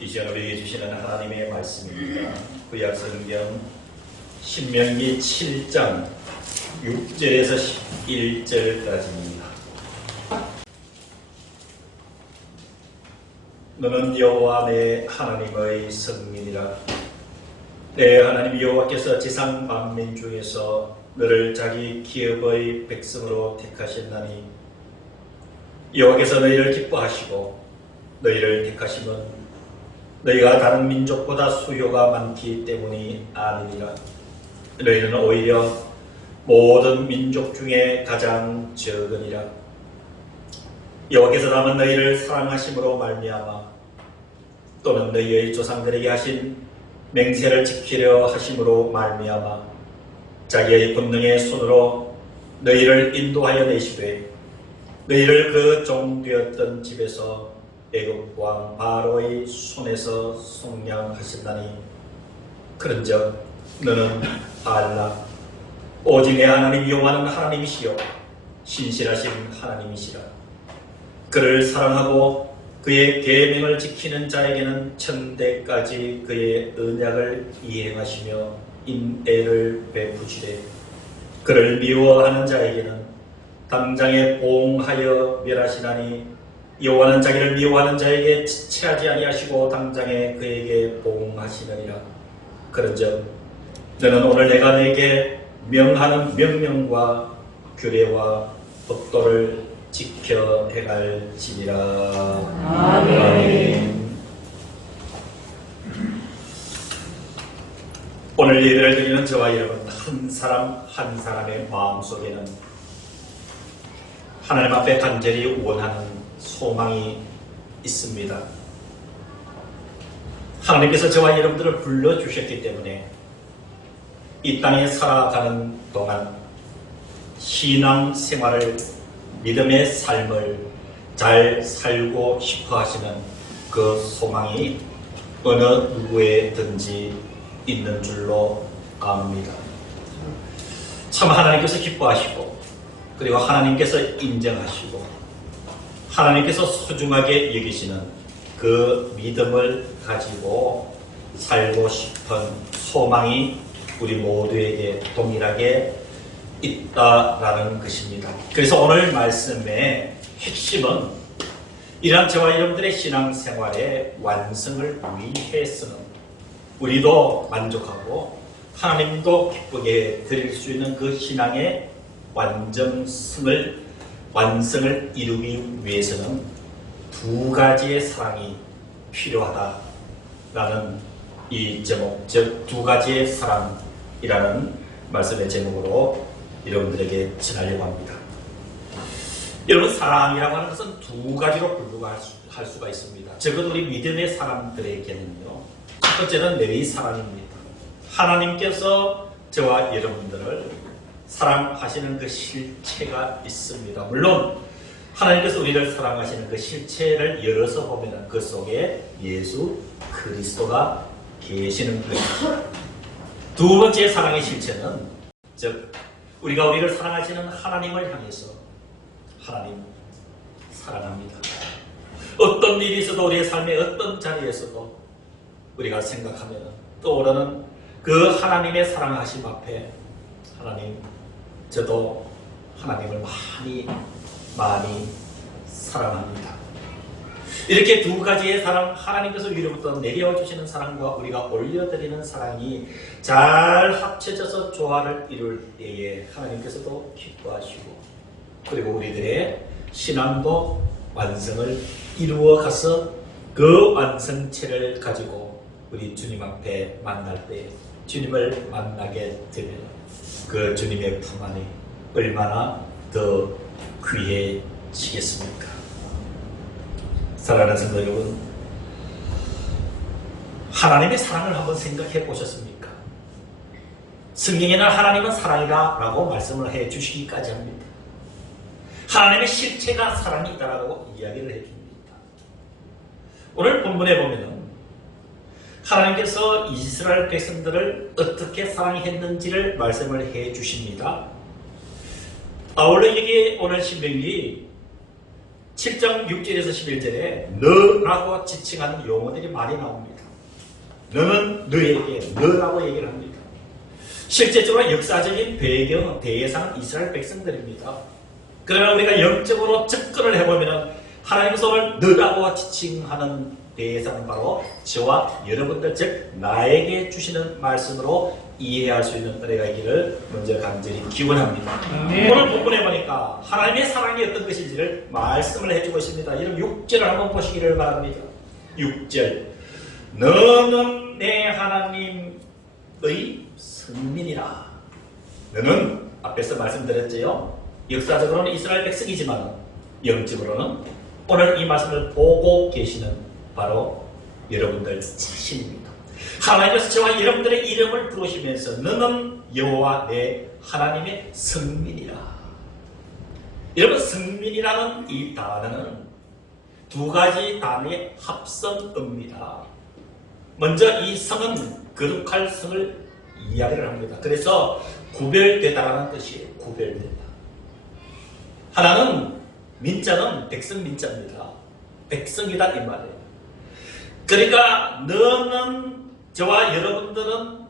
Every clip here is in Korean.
이 시간 우리에게 주시는 하나님의 말씀입니다. 구약성경 신명기 7장 6절에서 11절까지입니다. 너는 여호와 내 하나님의 성민이라. 내 하나님 여호와께서 지상 만민 중에서 너를 자기 기업의 백성으로 택하셨나니 여호와께서 너희를 기뻐하시고 너희를 택하심은 너희가 다른 민족보다 수요가 많기 때문이 아니니라. 너희는 오히려 모든 민족 중에 가장 적으니라. 여호와께서 다만 너희를 사랑하심으로 말미암아 또는 너희의 조상들에게 하신 맹세를 지키려 하심으로 말미암아 자기의 권능의 손으로 너희를 인도하여 내시되 너희를 그 종되었던 집에서 애굽 왕 바로의 손에서 속량하신다니 그런즉 너는 알라. 오직 내 하나님 여호와는 하나님이시요 신실하신 하나님이시라. 그를 사랑하고 그의 계명을 지키는 자에게는 천대까지 그의 언약을 이행하시며 인애를 베푸시되 그를 미워하는 자에게는 당장에 보응하여 멸하시나니 여호와는 자기를 미워하는 자에게 지체하지 아니하시고 당장에 그에게 보응하시느니라. 그런즉 너는 오늘 내가 내게 명하는 명령과 규례와 법도를 지켜 행할지니라. 아멘. 오늘 예배를 드리는 저와 여러분 한 사람 한 사람의 마음속에는 하나님 앞에 간절히 원하는 소망이 있습니다. 하나님께서 저와 여러분들을 불러주셨기 때문에 이 땅에 살아가는 동안 신앙 생활을, 믿음의 삶을 잘 살고 싶어 하시는 그 소망이 어느 누구에든지 있는 줄로 압니다. 참 하나님께서 기뻐하시고 그리고 하나님께서 인정하시고 하나님께서 소중하게 여기시는 그 믿음을 가지고 살고 싶은 소망이 우리 모두에게 동일하게 있다라는 것입니다. 그래서 오늘 말씀의 핵심은 이러한 저와 여러분들의 신앙생활의 완성을 위해서는 우리도 만족하고 하나님도 기쁘게 드릴 수 있는 그 신앙의 완성을 이루기 위해서는 두 가지의 사랑이 필요하다라는 이 제목, 즉 두 가지의 사랑이라는 말씀의 제목으로 여러분들에게 전하려고 합니다. 여러분, 사랑이라고 하는 것은 두 가지로 분류할 수가 있습니다. 적어도 우리 믿음의 사람들에게는요, 첫 번째는 내의 사랑입니다. 하나님께서 저와 여러분들을 사랑하시는 그 실체가 있습니다. 물론 하나님께서 우리를 사랑하시는 그 실체를 열어서 보면 그 속에 예수 그리스도가 계시는 것입니다. 두 번째 사랑의 실체는 즉 우리가 우리를 사랑하시는 하나님을 향해서 하나님 사랑합니다. 어떤 일이 있어도 우리의 삶의 어떤 자리에서도 우리가 생각하면 떠오르는 그 하나님의 사랑하심 앞에 하나님, 저도 하나님을 많이 사랑합니다. 이렇게 두 가지의 사랑, 하나님께서 위로부터 내려주시는 사랑과 우리가 올려드리는 사랑이 잘 합쳐져서 조화를 이룰 때에 하나님께서도 기뻐하시고 그리고 우리들의 신앙도 완성을 이루어가서 그 완성체를 가지고 우리 주님 앞에 만날 때 주님을 만나게 되면 그 주님의 품 안에 얼마나 더 귀해지겠습니까? 사랑하는 성도 여러분, 하나님의 사랑을 한번 생각해 보셨습니까? 성경에는 하나님은 사랑이다 라고 말씀을 해 주시기까지 합니다. 하나님의 실체가 사랑이 있다라고 이야기를 해 줍니다. 오늘 본문에 보면은 하나님께서 이스라엘 백성들을 어떻게 사랑했는지를 말씀을 해 주십니다. 아울러 여기에 오늘 신명기 7장 6절에서 11절에 너라고 지칭하는 용어들이 많이 나옵니다. 너는 너에게 너라고 얘기를 합니다. 실제적으로 역사적인 배경, 대상은 이스라엘 백성들입니다. 그러나 우리가 영적으로 접근을 해보면 하나님께서 오늘 너라고 지칭하는 대상은 바로 저와 여러분들, 즉 나에게 주시는 말씀으로 이해할 수 있는 은혜가 있기를 먼저 간절히 기원합니다. 오늘 본문에 보니까 하나님의 사랑이 어떤 것인지를 말씀을 해주고 있습니다. 이런 6절을 한번 보시기를 바랍니다. 6절, 너는 내 하나님의 선민이라. 너는 앞에서 말씀드렸지요. 역사적으로는 이스라엘 백성이지만 영적으로는 오늘 이 말씀을 보고 계시는 바로 여러분들 자신입니다. 하나님께서 저와 여러분들의 이름을 부르시면서 너는 여호와 내 하나님의 성민이라. 여러분, 성민이라는 이 단어는 두 가지 단어의 합성어입니다. 먼저 이 성은 거룩할 성을 이야기를 합니다. 그래서 구별되다라는 뜻이에요. 구별되다. 하나는 민자는 백성 민자입니다. 백성이다 이 말이에요. 그러니까 너는, 저와 여러분들은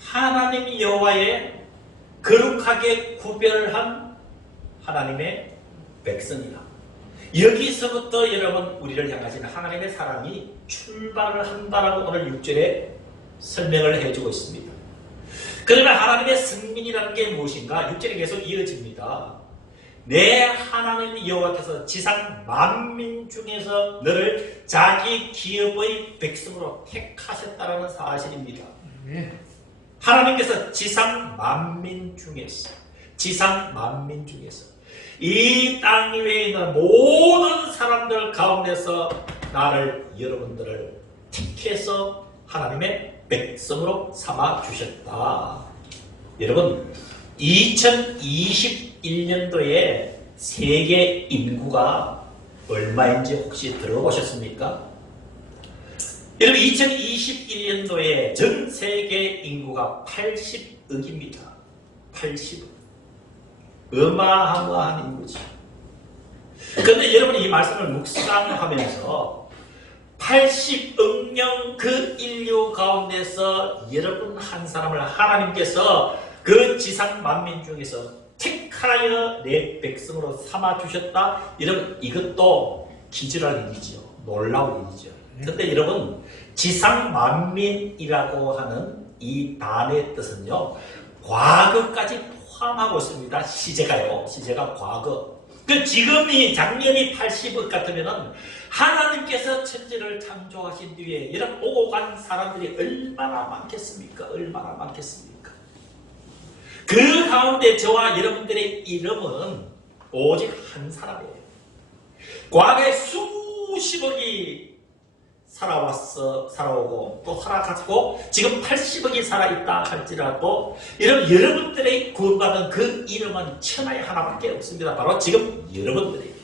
하나님 여호와의 거룩하게 구별한 하나님의 백성이다. 여기서부터 여러분 우리를 향하신 하나님의 사랑이 출발을 한다라고 오늘 6절에 설명을 해주고 있습니다. 그러면 하나님의 성민이라는 게 무엇인가? 6절이 계속 이어집니다. 내 하나님 여호와께서 지상 만민 중에서 너를 자기 기업의 백성으로 택하셨다는 사실입니다. 하나님께서 지상 만민 중에서 이 땅 위에 있는 모든 사람들 가운데서 나를, 여러분들을 택해서 하나님의 백성으로 삼아 주셨다. 여러분, 2021년도에 세계 인구가 얼마인지 혹시 들어보셨습니까? 여러분, 2021년도에 전 세계 인구가 80억입니다. 80억. 어마어마한 인구죠. 그런데 여러분, 이 말씀을 묵상하면서 80억 명 그 인류 가운데서 여러분 한 사람을 하나님께서 그 지상 만민 중에서 택하여 내 백성으로 삼아주셨다. 여러분, 이것도 기절할 일이죠. 놀라운 일이죠. 그런데 여러분, 지상 만민이라고 하는 이 단어의 뜻은요, 과거까지 포함하고 있습니다. 시제가 과거. 그 지금이, 작년이 80억 같으면은 하나님께서 천지를 창조하신 뒤에 이런 오고 간 사람들이 얼마나 많겠습니까? 그 가운데 저와 여러분들의 이름은 오직 한 사람이에요. 과거에 수십억이 살아오고 또 살아갔고 지금 80억이 살아있다 할지라도 여러분들의 구원받은 그 이름은 천하에 하나밖에 없습니다. 바로 지금 여러분들에게.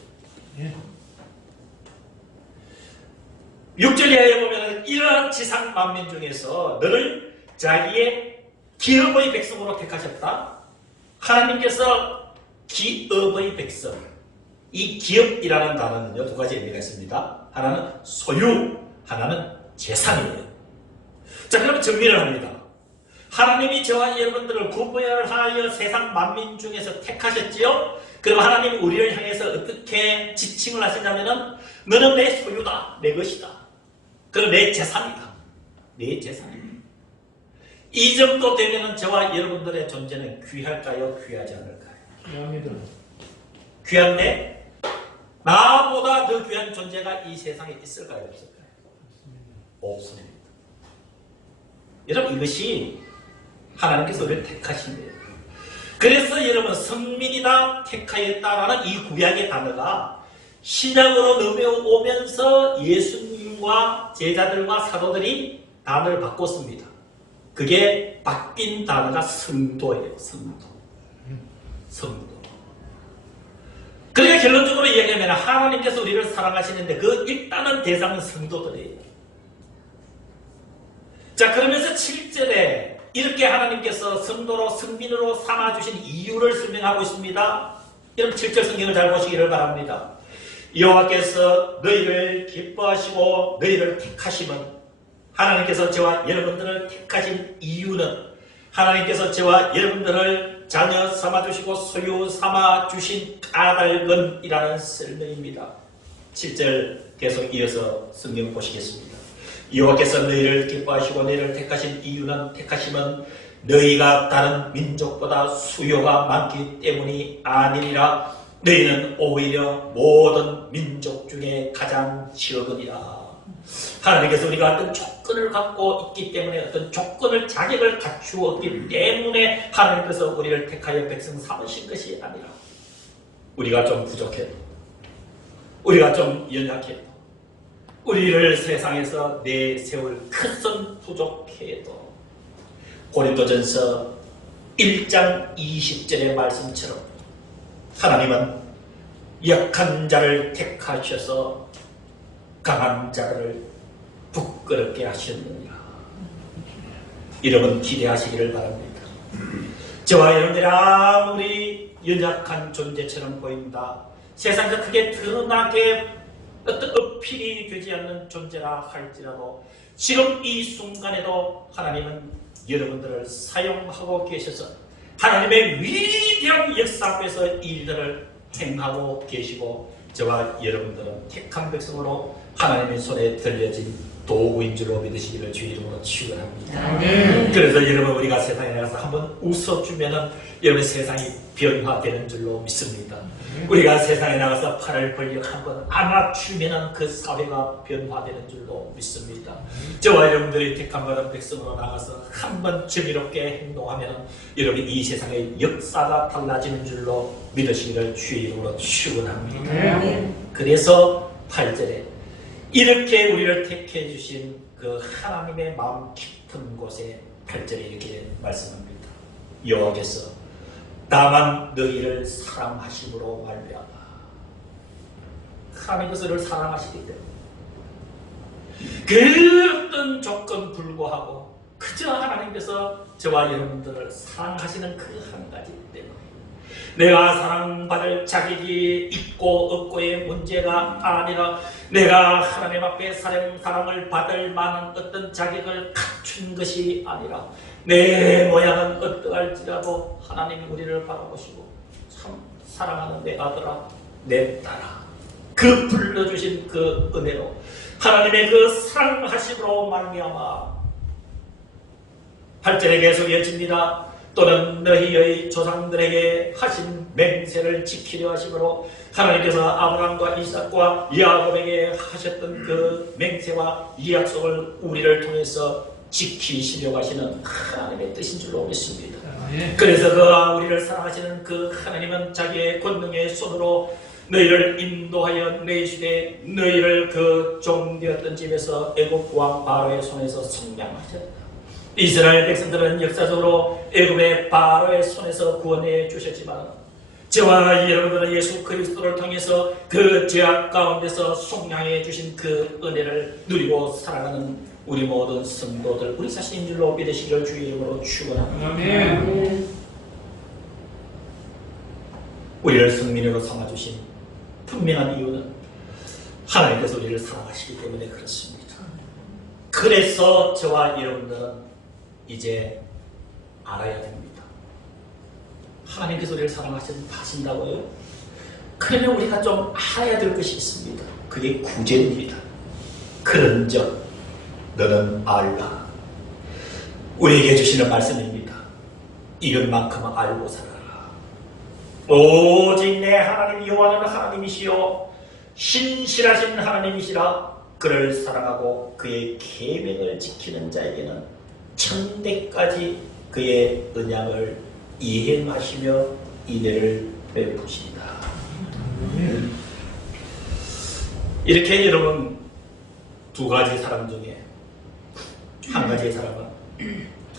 6절 이하에 보면 이러한 지상 만민 중에서 너를 자기의 기업의 백성으로 택하셨다. 하나님께서 기업의 백성, 이 기업이라는 단어는요, 두 가지 의미가 있습니다. 하나는 소유, 하나는 재산이에요. 자, 그럼 정리를 합니다. 하나님이 저와 여러분들을 구별하여 세상 만민 중에서 택하셨지요. 그리고 하나님이 우리를 향해서 어떻게 지칭을 하시냐면은 너는 내 소유다, 내 것이다. 그리고 내 재산이다. 내 재산이다. 이 정도 되면은 저와 여러분들의 존재는 귀할까요? 귀하지 않을까요? 귀합니다. 귀한데 나보다 더 귀한 존재가 이 세상에 있을까요? 없을까요? 없습니다. 여러분, 이것이 하나님께서 우리를 택하신 거예요. 그래서 여러분, 성민이다, 택하였다라는 이 구약의 단어가 신약으로 넘어오면서 예수님과 제자들과 사도들이 단어를 바꿨습니다. 그게 바뀐 단어가 성도예요. 성도. 그러니까 결론적으로 이야기하면 하나님께서 우리를 사랑하시는데 그 일단은 대상은 성도들이에요. 자, 그러면서 7절에 이렇게 하나님께서 성도로 성민으로 삼아주신 이유를 설명하고 있습니다. 여러분, 7절 성경을 잘 보시기를 바랍니다. 여호와께서 너희를 기뻐하시고 너희를 택하심은, 하나님께서 저와 여러분들을 택하신 이유는 하나님께서 저와 여러분들을 자녀 삼아주시고 소유 삼아주신 까닭은이라는 설명입니다. 7절 계속 이어서 성경 보시겠습니다. 여호와께서 너희를 기뻐하시고 너희를 택하신 이유는, 택하심은 너희가 다른 민족보다 수요가 많기 때문이 아니니라. 너희는 오히려 모든 민족 중에 가장 적으니라. 하나님께서 우리가 어떤 조건을 갖고 있기 때문에, 어떤 조건을, 자격을 갖추었기 때문에 하나님께서 우리를 택하여 백성 삼으신 것이 아니라, 우리가 좀 부족해도, 우리가 좀 연약해도, 우리를 세상에서 내세울 큰 부족해도 고린도전서 1장 20절의 말씀처럼 하나님은 약한 자를 택하셔서 강한 자를 부끄럽게 하셨느니라. 여러분 기대하시기를 바랍니다. 저와 여러분들이 아무리 연약한 존재처럼 보인다, 세상에서 크게 드러나게 어떤 어필이 되지 않는 존재라 할지라도 지금 이 순간에도 하나님은 여러분들을 사용하고 계셔서 하나님의 위대한 역사 앞에서 일들을 행하고 계시고, 저와 여러분들은 택한 백성으로 하나님의 손에 들려진 도구인 줄로 믿으시기를 주의 이름으로 축원합니다. 그래서 여러분, 우리가 세상에 나가서 한번 웃어주면은 여러분 세상이 변화되는 줄로 믿습니다. 우리가 세상에 나가서 팔을 벌려 한번 안아주면은 그 사회가 변화되는 줄로 믿습니다. 저와 여러분들이 택함받은 백성으로 나가서 한번 정의롭게 행동하면은 여러분 이 세상의 역사가 달라지는 줄로 믿으시기를 주의 이름으로 축원합니다. 그래서 8절에 이렇게 우리를 택해 주신 그 하나님의 마음 깊은 곳에 8절에 이렇게 말씀합니다. 여호와께서 다만 너희를 사랑하심으로 말미암아. 하나님께서 너를 사랑하시기 때문에 그 어떤 조건 불구하고 그저 하나님께서 저와 여러분들을 사랑하시는 그 한 가지 때문에, 내가 사랑받을 자격이 있고 없고의 문제가 아니라 내가 하나님 앞에 사랑을 받을 만한 어떤 자격을 갖춘 것이 아니라 내 모양은 어떠할지라도 하나님이 우리를 바라보시고 참 사랑하는 내 아들아 내 딸아, 그 불러주신 그 은혜로 하나님의 그 사랑하심으로 말미암아 8절에 계속 이어집니다. 또는 너희의 조상들에게 하신 맹세를 지키려 하심으로, 하나님께서 아브라함과 이삭과 야곱에게 하셨던 그 맹세와 이 약속을 우리를 통해서 지키시려고 하시는 하나님의 뜻인 줄로 믿습니다. 그래서 그 우리를 사랑하시는 그 하나님은 자기의 권능의 손으로 너희를 인도하여 내시되 너희를 그 종되었던 집에서 애굽 왕 바로의 손에서 성량하셨다. 이스라엘 백성들은 역사적으로 애굽의 바로의 손에서 구원해 주셨지만 저와 여러분들은 예수 그리스도를 통해서 그 죄악 가운데서 속량해 주신 그 은혜를 누리고 살아가는 우리 모든 성도들, 우리 자신인 줄로 믿으시기를 주의 이름으로 축원합니다. 우리를 성민으로 삼아주신 분명한 이유는 하나님께서 우리를 사랑하시기 때문에 그렇습니다. 그래서 저와 여러분들은 이제 알아야 됩니다. 하나님께서 우리를 사랑하신다고요? 그러면 우리가 좀 알아야 될 것이 있습니다. 그게 구제입니다. 그런즉 너는 알라. 우리에게 주시는 말씀입니다. 이것만큼은 알고 살아라. 오직 내 하나님 여호와는 하나님이시요 신실하신 하나님이시라. 그를 사랑하고 그의 계명을 지키는 자에게는 천대까지 그의 언약을 이행하시며 인애를 베푸신다. 이렇게 여러분 두 가지 사람 중에 한 가지의 사람은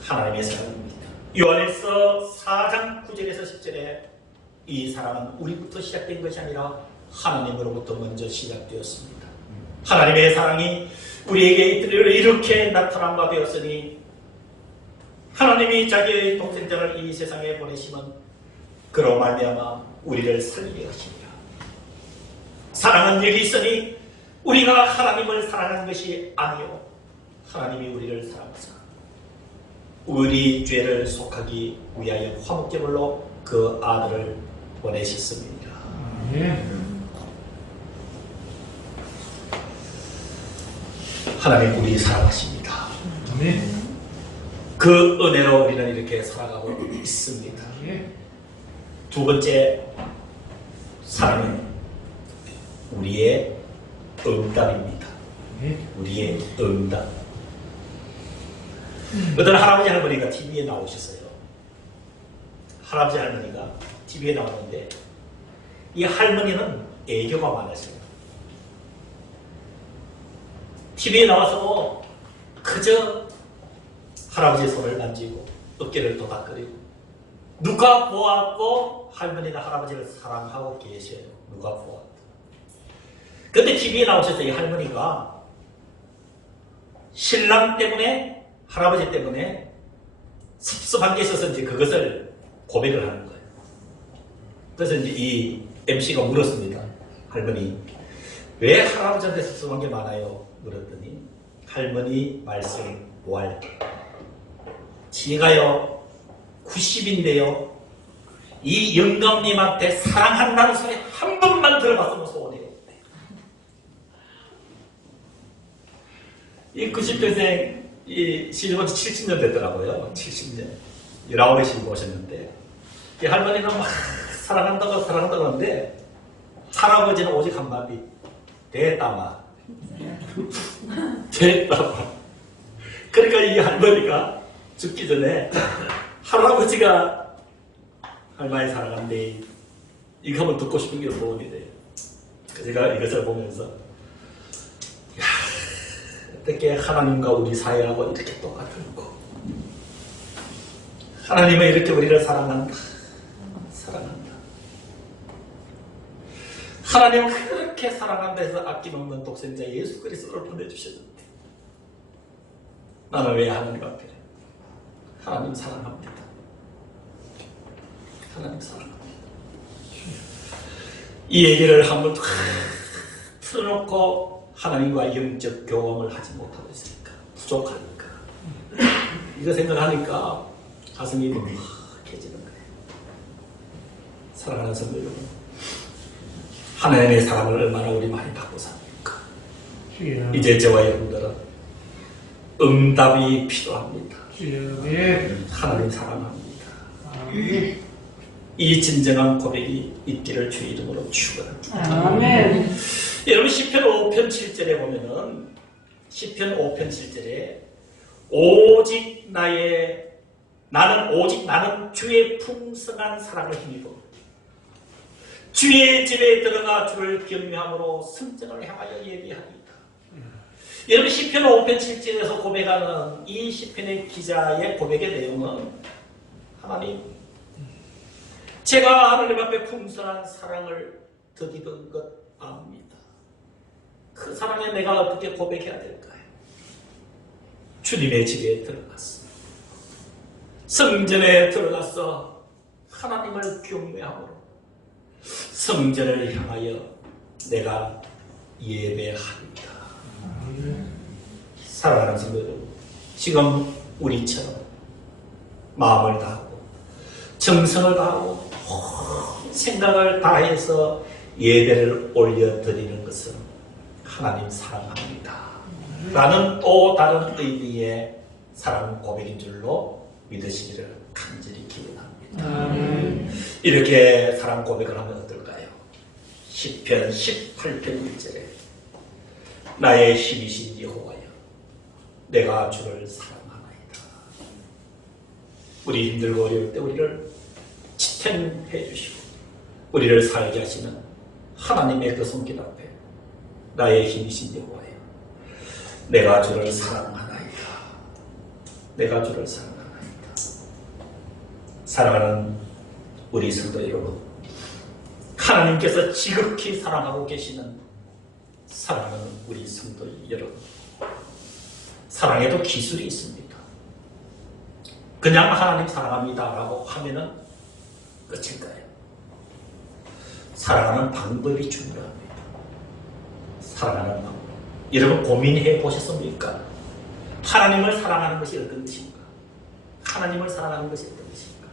하나님의 사랑입니다. 요한일서 4장 9절에서 10절에 이 사랑은 우리부터 시작된 것이 아니라 하나님으로부터 먼저 시작되었습니다. 하나님의 사랑이 우리에게 이렇게 나타난 바 되었으니 하나님이 자기의 독생자를 이 세상에 보내시면 그로 말미암아 우리를 살리게 하시니라. 사랑은 나는 여기 있으니 우리가 하나님을 사랑하는 것이 아니요 하나님이 우리를 사랑하사 우리 죄를 속하기 위하여 화목제물로 그 아들을 보내셨습니다. 하나님 우리 사랑하십니다. 그 은혜로 우리는 이렇게 살아가고 있습니다. 두 번째 사랑은 우리의 응답입니다. 우리의 응답. 어떤 할아버지 할머니가 TV에 나오셨어요. 할아버지 할머니가 TV에 나왔는데 이 할머니는 애교가 많았어요. TV에 나와서 그저 할아버지의 손을 만지고 어깨를 도닥거리고 누가 보았고 할머니가 할아버지를 사랑하고 계셔요. 누가 보았고. 근데 TV에 나오셔서 이 할머니가 신랑 때문에 할아버지 때문에 섭섭한 게 있어서 이제 그것을 고백을 하는 거예요. 그래서 이제 이 MC가 물었습니다. 할머니, 왜 할아버지한테 섭섭한 게 많아요? 물었더니 할머니 말씀 뭐할 때 지가요 90인데요 이 영감님한테 사랑한다는 소리 한 번만 들어봤으면 소원해요. 이 90대생 이 시집은 70년 됐더라고요. 70년 19에 시집 오셨는데 이 할머니는 막 사랑한다고 하는데 할아버지는 오직 한마디 됐다마 됐다마. 그러니까 이 할머니가 죽기 전에 할아버지가 할머니 사랑한대 이거 한번 듣고 싶은 게 소원이 돼요. 제가 이것을 보면서 야, 어떻게 하나님과 우리 사이하고 이렇게 똑같을까? 하나님은 이렇게 우리를 사랑한다. 사랑한다. 하나님은 그렇게 사랑한다 해서 아낌없는 독생자 예수 그리스도를 보내주셨는데 나는 왜 하나님 앞에 하나님 사랑합니다. 하나님 사랑합니다. 이 얘기를 한번 틀어놓고 하나님과 영적 교감을 하지 못하고 있으니까 부족하니까 이거 생각하니까 가슴이 뭉클해지는 거예요. 사랑하는 성도 여러분, 하나님의 사랑을 얼마나 우리 많이 받고 삽니까? 이제 저와 여러분들은 응답이 필요합니다. 하나님 사랑합니다. 이 진정한 고백이 있기를 주의 이름으로 축원합니다. 아멘. 여러분 시편 5편 7절에 보면은 시편 5편 7절에 오직 나는 주의 풍성한 사랑을 힘입어 주의 집에 들어가 주를 경외함으로 성전을 향하여 예비합니다. 여러분 시편 5편 7절에서 고백하는 이 시편의 기자의 고백의 내용은 하나님 제가 하나님 앞에 풍성한 사랑을 드리던 것 압니다. 그 사랑에 내가 어떻게 고백해야 될까요? 주님의 집에 들어갔어. 성전에 들어가서 하나님을 경외함으로 성전을 향하여 내가 예배합니다. 사랑하는 성도 여러분, 지금 우리처럼 마음을 다하고 정성을 다하고 생각을 다해서 예배를 올려드리는 것은 하나님 사랑합니다 라는 또 다른 의미의 사랑 고백인 줄로 믿으시기를 간절히 기원합니다. 이렇게 사랑 고백을 하면 어떨까요? 시편 18편 1절에 나의 힘이신 여호와여 내가 주를 사랑하나이다. 우리 힘들고 어려울 때 우리를 지탱해 주시고 우리를 살게 하시는 하나님의 그 손길 앞에 나의 힘이신 여호와여 내가 주를 사랑하나이다. 내가 주를 사랑하나이다. 사랑하는 우리 성도 여러분, 하나님께서 지극히 사랑하고 계시는 사랑하는 우리 성도 여러분, 사랑에도 기술이 있습니다. 그냥 하나님 사랑합니다 라고 하면은 끝일까요? 사랑하는 방법이 중요합니다. 사랑하는 방법. 여러분 고민해 보셨습니까? 하나님을 사랑하는 것이 어떤 것인가? 하나님을 사랑하는 것이 어떤 것인가?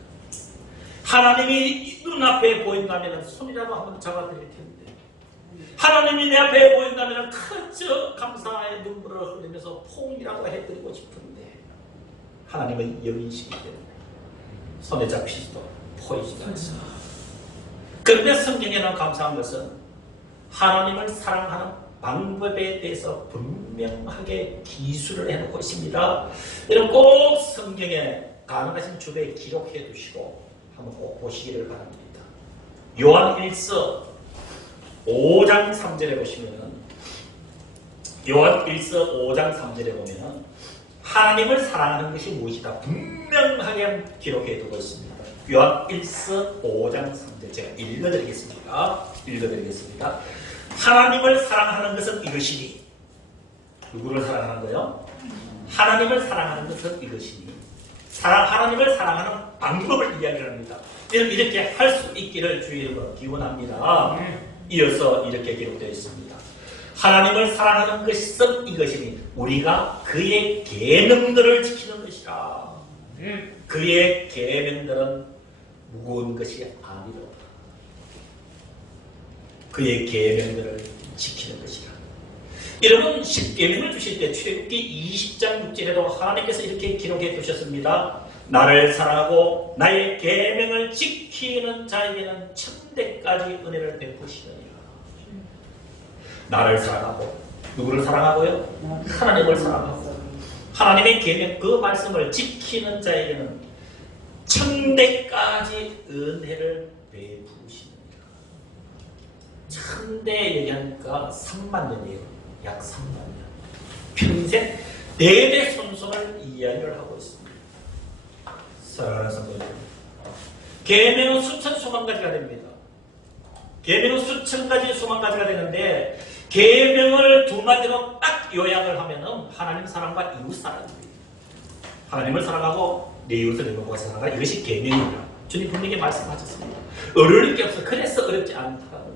하나님이 눈앞에 보인다면 손이라도 한번 잡아드릴 텐데, 하나님이 내 앞에 보인다면 그저 감사의 눈물을 흘리면서 포옹이라도 해드리고 싶은데, 하나님은 영이시기 때문에 손에 잡히지도 보이지도 않습니다. 그런데 성경에는 감사한 것은 하나님을 사랑하는 방법에 대해서 분명하게 기술을 해놓고 있습니다. 여러분 꼭 성경에 가능하신 주변에 기록해 두시고 한번 꼭 보시기를 바랍니다. 요한 1서 5장 3절에 보시면은, 요한 1서 5장 3절에 보면은 하나님을 사랑하는 것이 무엇이다 분명하게 기록해 두고 있습니다. 요한 1서 5장 3절 제가 읽어드리겠습니다. 하나님을 사랑하는 것은 이것이니, 누구를 사랑하는 거요? 하나님을 사랑하는 것은 이것이니, 하나님을 사랑하는 방법을 이야기합니다. 이렇게 할 수 있기를 주의 이름으로 기원합니다. 이어서 이렇게 기록되어 있습니다. 하나님을 사랑하는 것은 이것이니 우리가 그의 계명들을 지키는 것이라. 그의 계명들은 무거운 것이 아니로다. 그의 계명들을 지키는 것이라. 여러분 10계명을 주실 때 출애굽기 20장 6절에도 하나님께서 이렇게 기록해 두셨습니다. 나를 사랑하고 나의 계명을 지키는 자에게는 천대까지 은혜를 베푸시느니라. 나를 사랑하고, 누구를 사랑하고요? 하나님을 사랑하고 하나님의 계명 그 말씀을 지키는 자에게는 천대까지 은혜를 베푸시느니라. 천대 얘기하니까 3만 년이에요. 약 3만 년. 평생 대대손손을 이야기를 하고 있습니다. 사랑하는 성도님, 계명은 수천 수만 가지가 됩니다. 계명은 수천 가지 수만 가지가 되는데 계명을 두 마디로 딱 요약을 하면은 하나님 사랑과 이웃 사랑입니다. 하나님을 사랑하고 내 이웃을 이웃과 사랑하라. 이것이 계명입니다. 주님 분명히 말씀하셨습니다. 어려울 게 없어. 그래서 어렵지 않다는 거예요.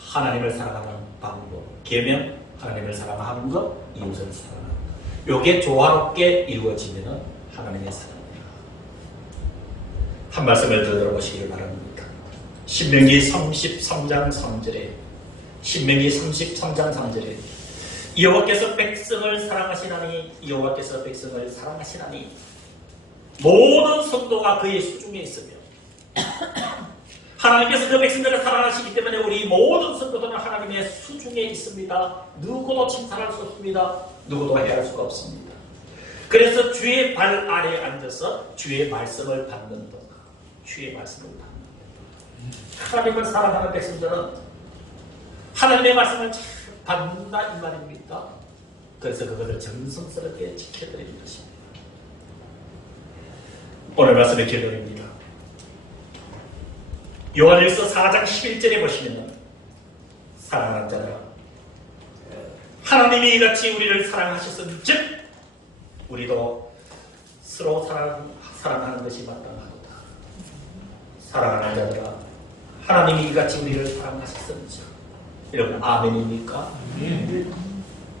하나님을 사랑하는 방법, 계명, 하나님을 사랑하는 것, 이웃을 사랑하는 것. 요게 조화롭게 이루어지면은 하나님의 사랑입니다. 한 말씀을 더 들어보시길 바랍니다. 신명기 33장 3절에 여호와께서 백성을 사랑하시나니 여호와께서 백성을 사랑하시나니 모든 성도가 그의 수중에 있으며 하나님께서 그 백성들을 사랑하시기 때문에 우리 모든 성도들은 하나님의 수중에 있습니다. 누구도 침탈할 수 없습니다. 누구도 해할 수가 없습니다. 그래서 주의 발 아래에 앉아서 주의 말씀을 받는 동안, 주의 말씀을 받는 동안 하나님을 사랑하는 백성들은 하나님의 말씀을 잘 받는다 이 말입니다. 그래서 그것을 정성스럽게 지켜드리는 것입니다. 오늘 말씀의 결론입니다. 요한일서 4장 11절에 보시면 사랑하는 자라 하나님이 이같이 우리를 사랑하셨은즉 우리도 서로 사랑하는 것이 마땅하도다. 사랑하는 자들아 하나님이 이같이 우리를 사랑하셨은즉, 여러분 아멘입니까?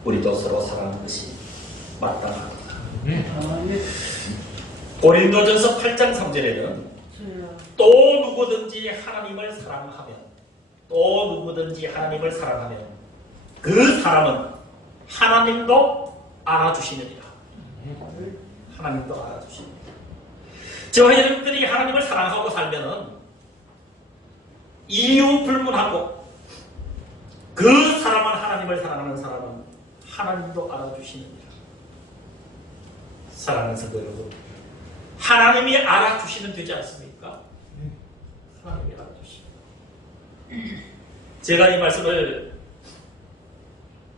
우리도 서로 사랑하는 것이 마땅하도다. 고린도전서 8장 3절에는 또 누구든지 하나님을 사랑하면 그 사람은 하나님도 알아주시느니라. 하나님도 알아주시느니라. 저와 여러분들이 하나님을 사랑하고 살면은 이유 불문하고 그 사람은 하나님을 사랑하는 사람은 하나님도 알아주시느니라. 사랑하는 성도 여러분, 하나님이 알아주시면 되지 않습니까? 하나님이 알아주십니다. 제가 이 말씀을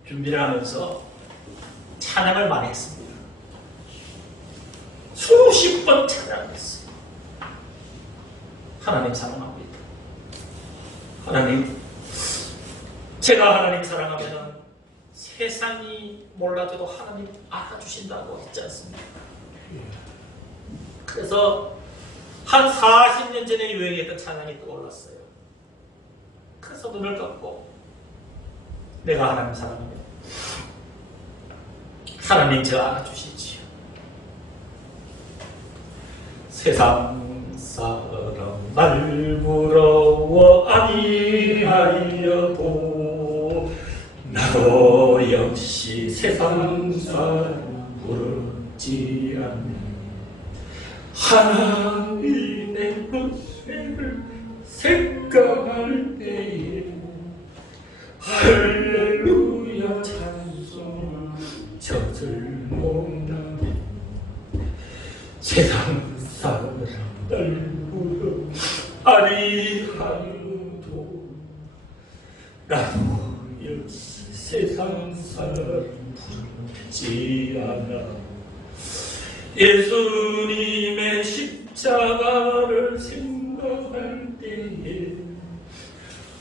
준비를 하면서 찬양을 많이 했습니다. 수십 번 찬양했어요. 하나님 사랑합니다. 하나님, 제가 하나님 사랑하면 세상이 몰라도 하나님 알아주신다고 했지 않습니까? 그래서 한 40년 전에 유행했던 찬양이 떠올랐어요. 그래서 눈을 감고 내가 하나님 사랑합니다. 하나님 저 알아주시지요. 세상 사람 날 부러워 아니하여도 나도 역시 세상 사람 부럽지 않네. 하나님의 모습을 생각할 때에 할렐루야 찬송 젖을 못나네. 세상 사람 날 부러워 아니하여도 나도 역시 세상 사람 부럽지 않아. 예수님의 십자가를 생각할 때에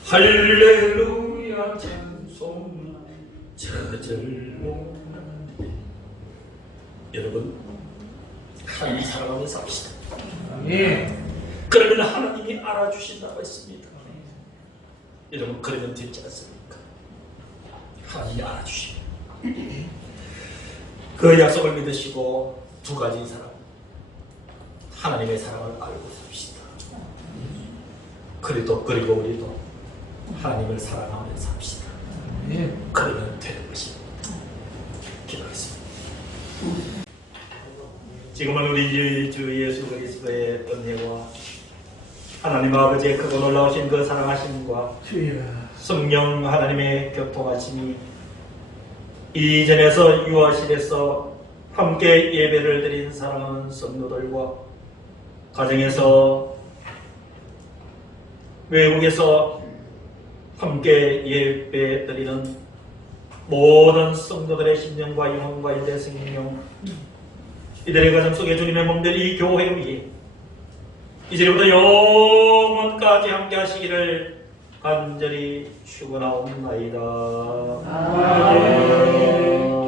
할렐루야 찬송 젖을 못나네. 여러분, 하나님 사랑하며 삽시다. 그러면 하나님이 알아주신다고 했습니다. 여러분, 그러면 되지 않습니까? 하나님이 알아주십니다. 그 약속을 믿으시고 두 가지 사랑, 하나님의 사랑을 알고 삽시다. 그리고 우리도 하나님을 사랑하며 삽시다. 그러면 되는 것입니다. 기도하겠습니다. 지금은 우리 주 예수 그리스도의 은혜와 하나님 아버지의 크고 놀라우신 그 사랑하심과 성령 하나님의 교통하심이 이전에서 유아실에서 함께 예배를 드린 사랑하는 성도들과 가정에서 외국에서 함께 예배 드리는 모든 성도들의 심령과 영혼과 인대 생명, 이들의 가정 속에 주님의 몸된 이 교회 위에 이제부터 영원까지 함께 하시기를 간절히 축원하옵나이다. 아멘.